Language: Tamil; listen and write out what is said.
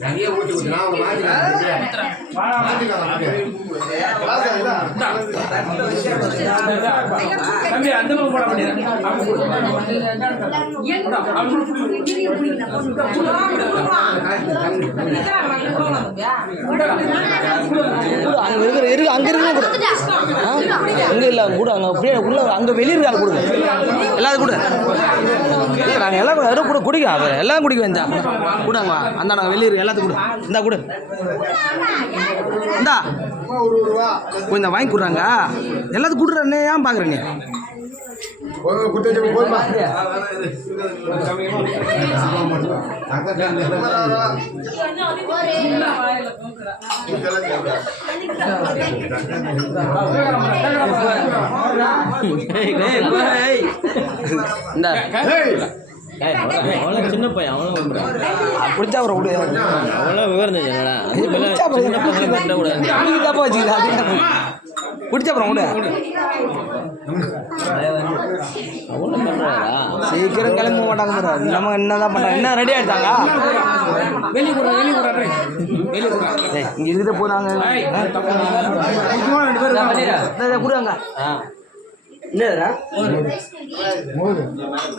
நிறைய. தம்பி அந்த பக்கம் போட. அங்கே இருக்கிற இருக்கு அங்கே கூட அங்கே இல்லை கூட அங்கே அப்படியே உள்ள அங்கே வெளியே இருக்காங்க கொடுங்க எல்லாரும் கூட. நாங்கள் எல்லாம் யாரும் கூட குடிக்க அவர் எல்லாம் குடிக்க வேண்டாம் கூடாங்க அந்த நாங்கள் வெளியே எல்லாத்துக்கும் கூட. இந்தா கொடு. இந்தா. கொஞ்சம் வாங்கி கொடுறாங்க. எல்லாத்துக்கும் கொடுறேன்னு ஏன் போதுமா? இந்த. அவனும் சின்ன பையன் பிடிச்சா அப்புறம் விவரம் தெரிஞ்சா பசங்க நீ தப்பா வச்சுக்கிது அது பிடிச்ச அப்புறம் பண்ணுறாரா சீக்கிரம் கிளம்ப மாட்டாங்க. நம்ம என்னதான் பண்றாங்க என்ன ரெடி ஆயிட்டாங்க வெளியே கூட வெளியே கூட வெளியே கூட ஏய், இங்க இருக்கிற போறாங்க. ஏய், முக்கியமான